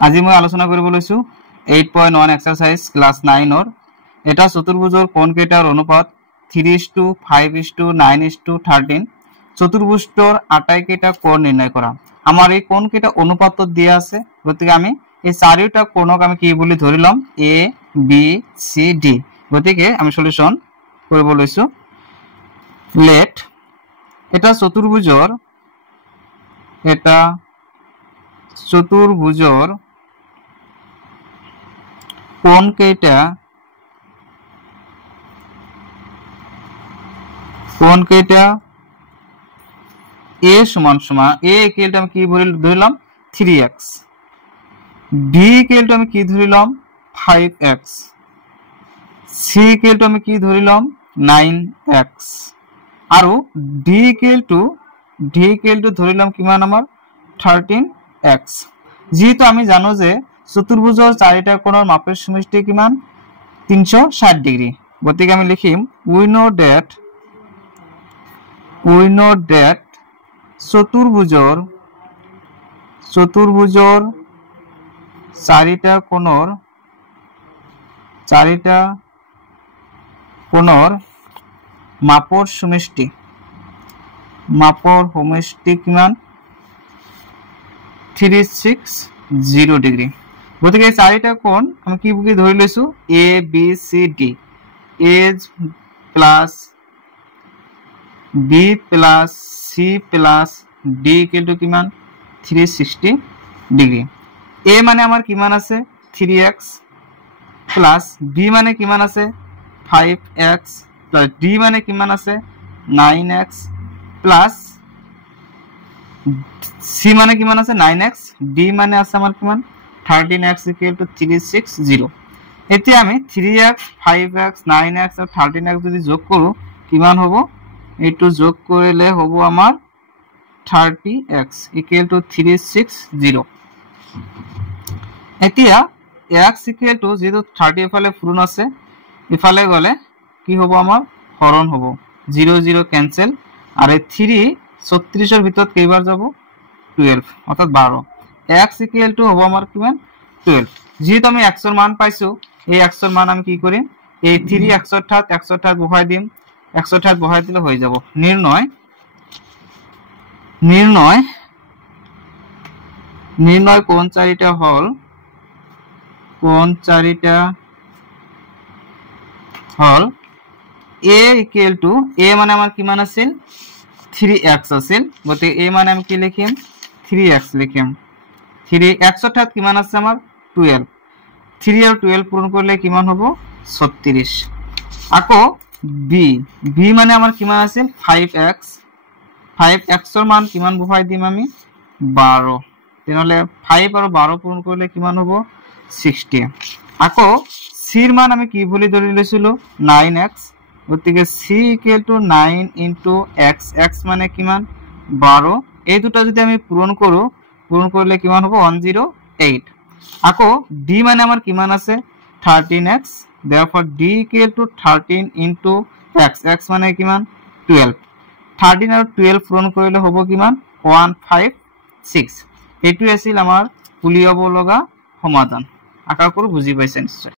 আজি মই আলোচনা কৰিব লৈছো 8.1 এক্সাৰসাইজ ক্লাস 9 ৰ এটা চতুৰ্ভুজৰ কোণ কেইটাৰ অনুপাত 3:5:9:13 চতুৰ্ভুজৰ আটাইকেইটা কোণ নিৰ্ণয় কৰা। আমাৰ এই কোণ কেইটা অনুপাতত দিয়া আছে, গতিকে আমি এই চাৰিটা কোণক আমি কি বুলি ধৰি লম A B C D। গতিকে আমি সলিউশন কৰিব লৈছো। লেট এটা চতুৰ্ভুজৰ কোণ কেইটা A সমান সমান A ইকুয়াল আমি কি ধরিলাম 3x, B ইকুয়াল আমি কি ধরিলাম 5x, C ইকুয়াল আমি কি ধরিলাম 9x আৰু D ইকুয়াল ধৰিলাম কিমান আমাৰ 13x। যেহেতু আমি জানো যে চতুৰ্ভুজৰ চাৰিটা কোণৰ মাপেৰ সমষ্টি কিমান 360 ডিগ্ৰী, গতিকে আমি লিখিম we know that চতুৰ্ভুজৰ চাৰিটা কোণৰ মাপৰ সমষ্টি কিমান 360 ডিগ্ৰী। গতিকে এই চাৰিটা কোণ আমি কি বুকি ধৰি লৈছো A B C D। A plus B plus C plus D equal to কিমান 360 ডিগ্ৰী। A মানে আমাৰ কিমান আছে 3x plus B মানে কিমান আছে 5x plus D মানে কিমান আছে 9x plus C মানে কিমান আছে 9x, D মানে আছে আমাৰ কিমান 13x ইকুয়াল টু 360। এতিয়া আমি 3x 5x 9x আৰু 13x যদি যোগ কৰো কিমান হ'ব, এইটো যোগ কৰিলে হ'ব আমাৰ 30x ইকুয়াল টু 360। এতিয়া x ইকুয়াল টু যেটো 30 এফালে পূৰণ আছে ইফালে গলে কি হ'ব আমাৰ হৰণ হ'ব, 0 0 ক্যান্সেল আৰু 3 36 ৰ ভিতৰত কেইবাৰ যাব 12 অৰ্থাৎ 12। x ইকুয়াল টু হ'ব আমাৰ কিমান 12। যেহেতু আমি x ৰ মান পাইছো এই x ৰ মান আমি কি কৰিম এই 3 x ৰ ঠাইত বহাই দিম, x ৰ ঠাইত বহাই দিলে হৈ যাব নিৰ্ণয় কোণ চাৰিটা হল A ইকুয়াল টু A মানে আমাৰ কিমান আছিল 3x আছিল, গতিকে A মানে আমি কি লিখিম 3x লিখিম। 3x ৰ ঠাইত কিমান আছে আমাৰ 12, 3 আৰু 12 পূৰণ কৰিলে কিমান হ'ব 36। আকৌ B মানে আমাৰ কিমান আছিল 5x ৰ মান কিমান বহাই দিম আমি 12, তেনেহলে 5 আৰু 12 পূৰণ কৰিলে কিমান হ'ব 60। আকৌ C ৰ মান আমি কি বুলি ধৰি লৈছিলো 9x, গতিকে C equal to 9 into x, x মানে কিমান 12, এই দুটা যদি আমি পূৰণ কৰিলে কিমান হ'ব 108। আকৌ D মানে আমাৰ কিমান আছে 13x, therefore D equal to 13 into x, x মানে কিমান 12, 13 আৰু 12 পূৰণ কৰিলে হ'ব কিমান 156। এইটো আছিল আমাৰ উলিয়াব লগা সমাধান। আশা কৰো বুজি পাইছে নিশ্চয়।